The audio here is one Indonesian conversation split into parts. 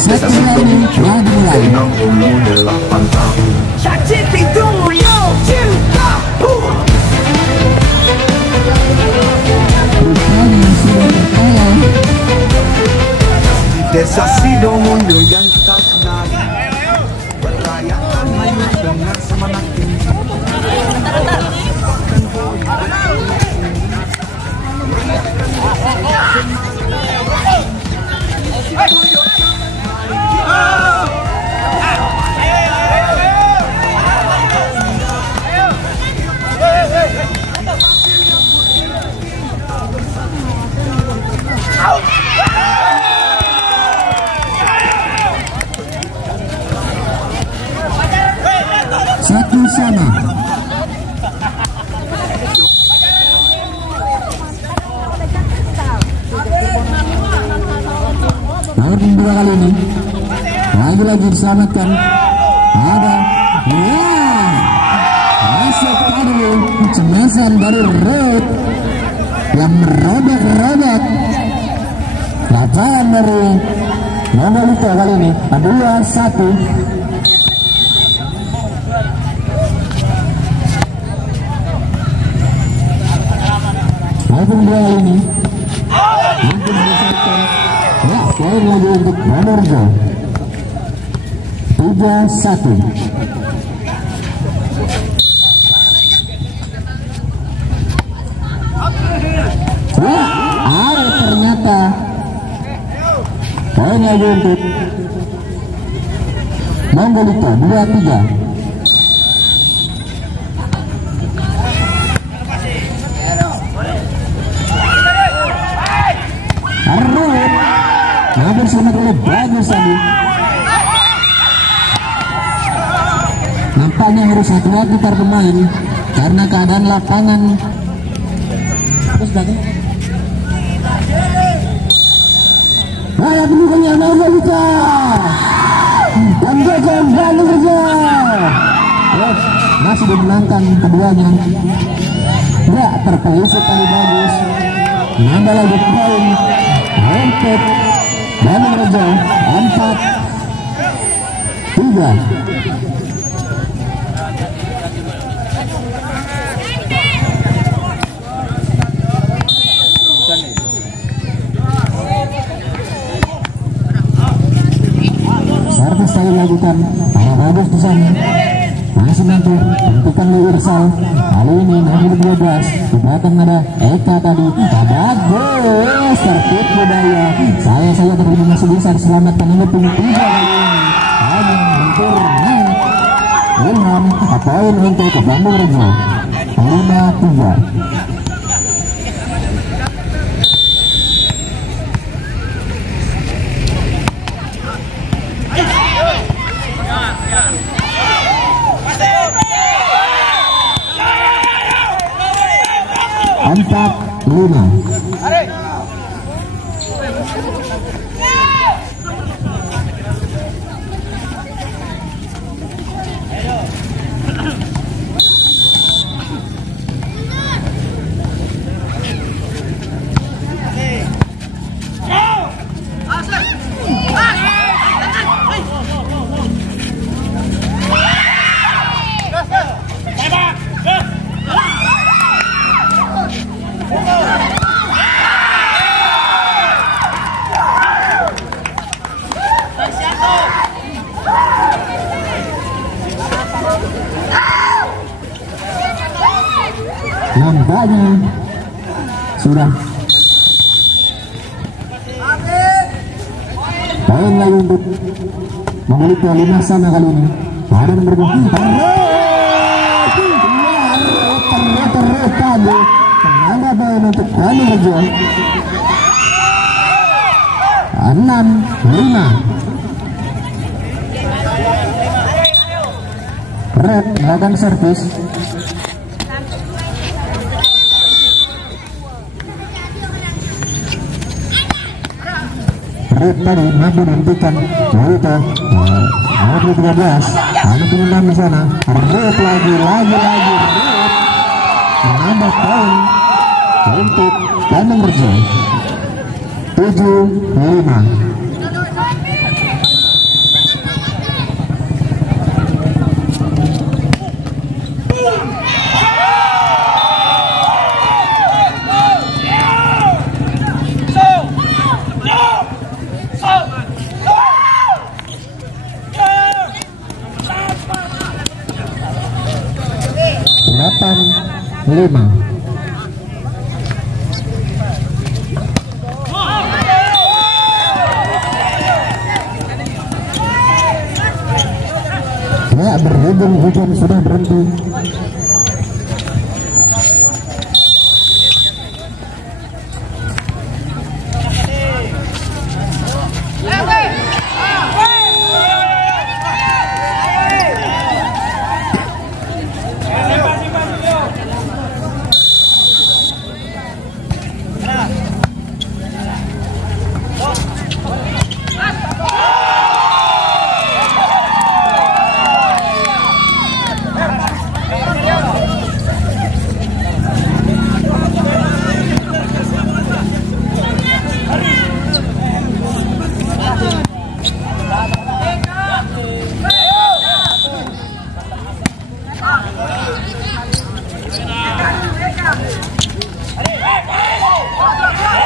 set ini telah dimulai. Rupanya sudah tertolong. Desa Sido Mundo yang kita senangi, merayakan Melayu dengan semangat tinggi. Satu sama. Nomor kedua kali ini lagi-lagi diselamatkan. Ada masuk tadi cemesan dari Road yang merobek-robek lapangan dari Monolito kali ini 2-1. Maupun dua kali ini mungkin disatukan. Ya, poin lagi untuk Monorjo 3-1. Ya, ada ternyata poin lagi untuk Monolito 2-3. Namun sangat bagus tadi. Nampaknya harus hati-hati para pemain karena keadaan lapangan. Terus belakang. Raya pendukungnya Monolito. Dan Joko Bandung kerja. Masih dimenangkan keduanya. Ya, terpelisik tadi bagus. Nambah lagi poin untuk Bandung Rejo 4-3. Servis saya lakukan bagus di sana. Masih nanti tentukan Irsal. Kali ini nomor 12 di belakang ada Eka tadi. Bagus tertib budaya. Saya terima masih bisa diselamatkan ini pun 3 kali ini. Hanya sempurna. Ilham poin untuk Bandung Rejo 5-3. Empat 5. Nampaknya sudah poin lagi untuk Monolito 5 sama kali ini. Ada nomor 2 tadi kenapa poin untuk Bandung Rejo 6-5. Red melakukan servis. Red tadi mampu menentukan Monolito nomor 13. Ada penendang di sana. Red lagi Red menambah poin untuk Bandung Rejo 7-5. 8-5. Ya, berhubung hujan sudah berhenti.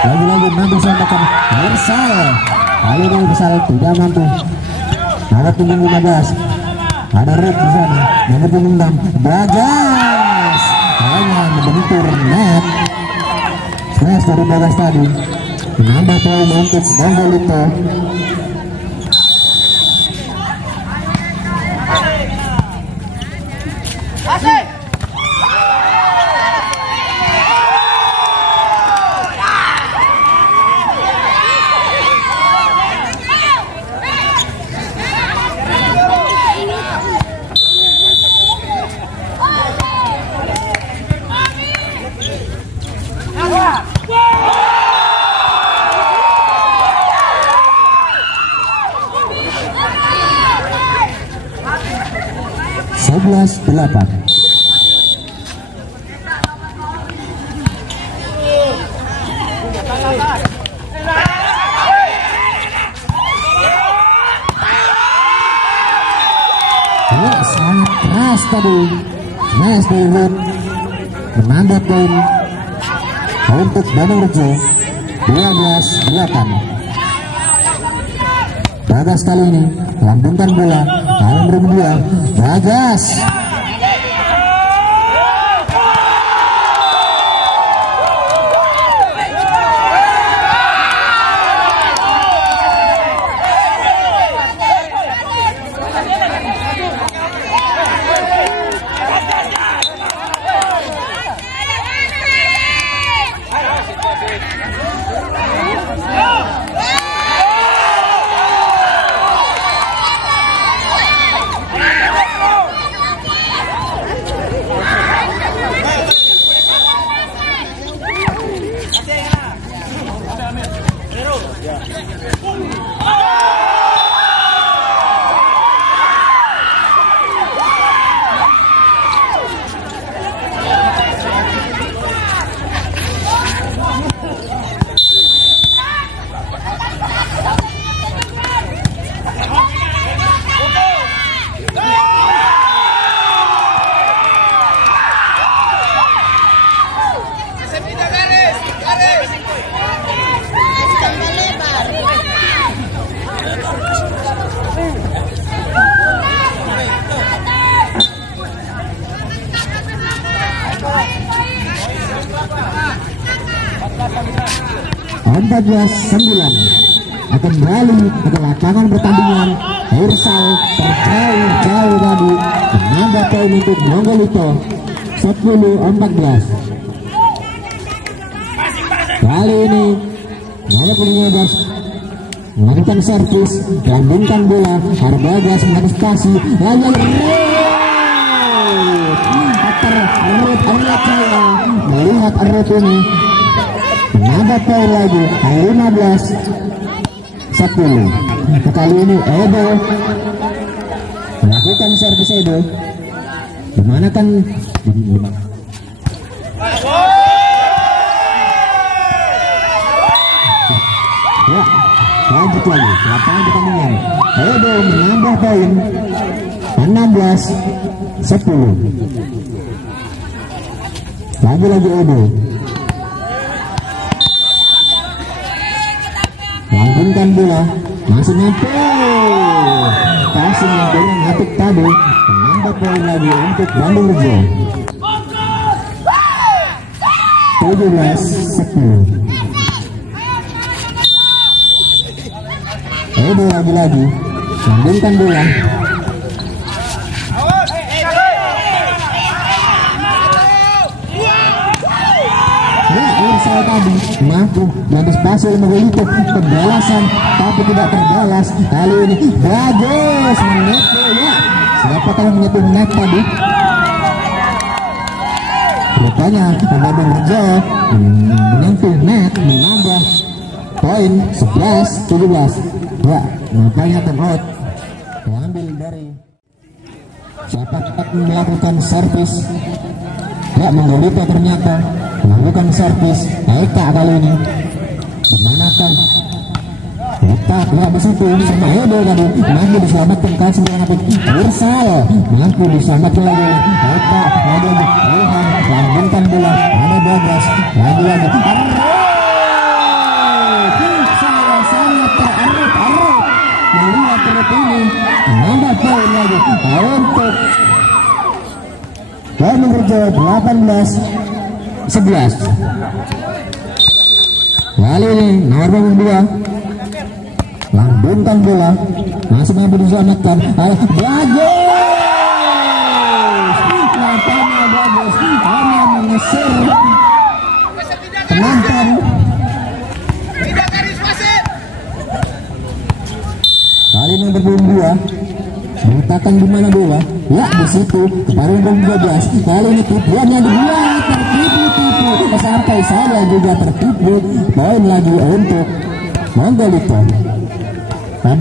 Lagi-lagi mampu sampaikan Irsal. Kali ini Irsal tidak mampu. Nomor punggung 15. Ada Red di sana. Nomor punggung 6. Bagas. Hanya membentur net. Smash dari Bagas tadi. Menambah poin untuk Donggolito. Asik. 11-8. Sangat keras tadi. Smash David menambah poin untuk Bandung Rejo 12-8. Bagas kali ini lambungkan bola nomor 2. Bagas akan beralih ke lapangan pertandingan. Irsal terjauh tadi menambah poin untuk Donggolito 10-14. Kali ini nomor 15 melakukan servis, lambungkan bola. Bagas mengantisipasi lalu melihat Arut ini menambah poin lagi 15-10. Kali ini Edo melakukan servis. Edo dimana kan ya, lanjut lagi lapangan pertandingan. Edo menambah poin 16-10. Lagi-lagi Edo langgungkan bola, masih nyampe passing yang kurang apik tadi, menambah poin lagi untuk Bandung Rejo 17-10. Edo lagi-lagi lambungkan bola. Ya, Irsal tadi mampu mengantisipasi Miguelito pembalasan, tapi tidak terbalas. Kali ini bagus menepu ya. Siapakah yang menepu net tadi? Rupanya Pembantu Rejo menyentuh net, menambah poin 11-17. Ya, nampaknya time out diambil dari siapa melakukan servis. Ya, Miguelito ternyata melakukan servis. Eka kali ini dimanakah letak ya di situ sama Edo tadi mampu diselamatkan kasih dengan apa Irsal mampu diselamatkan lagi Eka Edo Ilham lambungkan bola ada Bagas lagi-lagi saya sangat terarut melihat perut ini menambah poin lagi untuk Bandung Rejo 18-11. Kali ini nomor punggung 2 lambungkan bola masih mampu diselamatkan bagus nampaknya bagus hanya mengeser penonton. Kali ini nomor punggung 2 meletakkan di mana bola ya di situ kepada punggung 12. Kali ini tipuannya dibuat tertipu sampai saya juga tertipu. Poin lagi untuk Miguelito 12-19.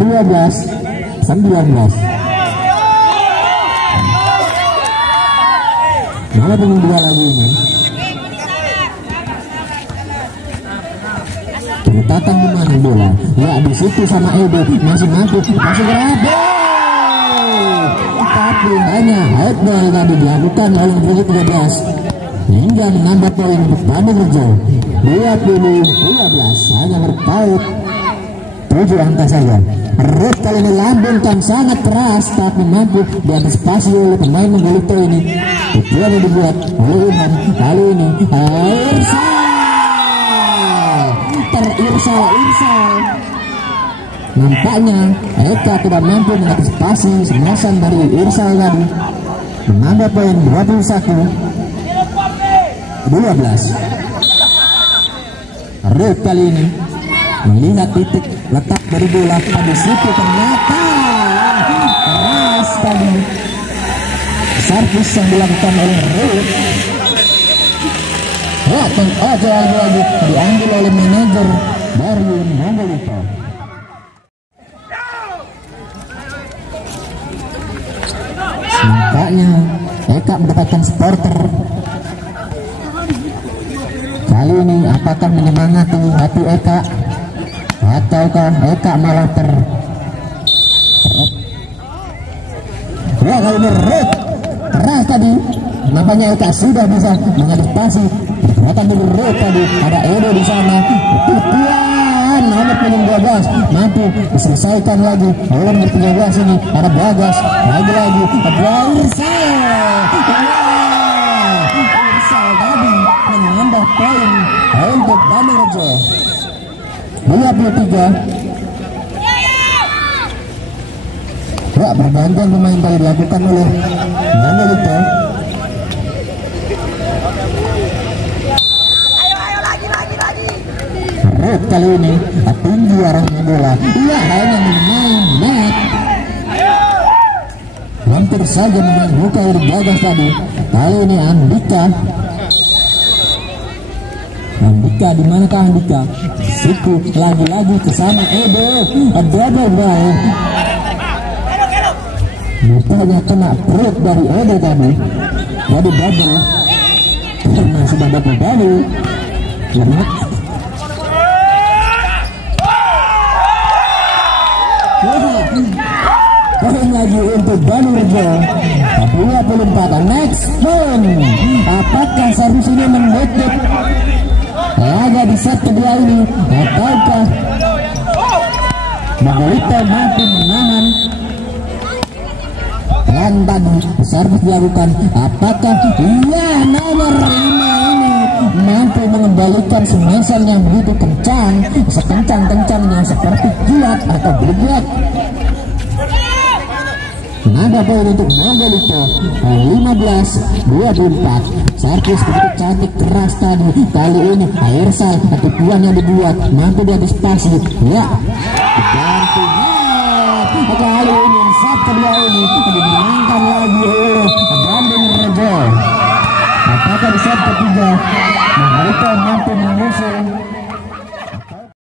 Nomor punggung 2 lagi ini terletakkan di mana bola ya di situ sama Edo masih mampu masih berapa tapi hanya outball tadi dilakukan oleh Miguelito 13 hingga menambah poin untuk Bandung Rejo 20-12. Hanya berpaut 7 angka saja. Ruth kali ini lambungkan sangat keras tapi mampu diantisipasi oleh pemain Miguelito ini. Tujuan yang dibuat oleh Ilham. Kali ini Irsal nampaknya Eka tidak mampu mengantisipasi semasan dari Irsal tadi. Menambah poin 21-12. Ruth kali ini melihat titik letak dari bola di situ ternyata keras tadi servis yang dilakukan oleh Ruth. Ya, lagi diambil oleh manajer dari Miguelito. Nampaknya Eka mendapatkan supporter. Kali ini apakah menyemangati hati Eka ataukah Eka malah ya kali ini Ruth keras tadi. Nampaknya Eka sudah bisa mengantisipasi pergerakan dari Ruth tadi. Ada Edo di sana. Tipuan nomor punggung 12 mampu diselesaikan lagi oleh nomor 13 ini. Ada Bagas lagi-lagi ada Irsal tadi menambah poin untuk Bandung Rejo 23. Ya, pergantian pemain tadi dilakukan oleh Miguelito. Ruth kali ini tinggi arahnya bola. Iya, hanya bermain net. Hampir saja memang buka dari Bagas tadi. Kali ini Andika di manakah Andika? Situ lagi-lagi ke sana Edo. Double ball. Mukanya kena perut dari Edo tadi. Jadi double. Karena sudah double. Karena poin lagi untuk Bandung Rejo 24. Next point, apakah servis ini menutup laga di set kedua ini ataukah Miguelito mampu menahan? Dan tadi servis dilakukan apakah iya nomor 5 ini mampu mengembalikan semansan yang begitu kencang, sekencang-kencangnya seperti kilat atau berbuat. Nada poin untuk Manggolito 15-24. Servis begitu cantik keras tadi. Kali ini Airsal tipuan yang dibuat mampu diantisipasi. Ya, diganti. Kali ini set kedua ini dimenangkan lagi oleh Bandung Rejo. Apakah di set ketiga Manggolito mampu mengusung